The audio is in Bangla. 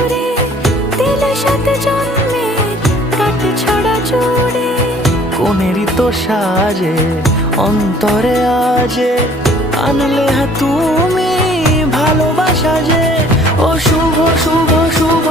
সুরে দিলে সাথে জন্মের কাট ছড়া জুড়ে। কোনেরই তো সাজে অন্তরে আজে আনলে তুমি ভালোবাসা যে। ও শুভ শুভ শুভ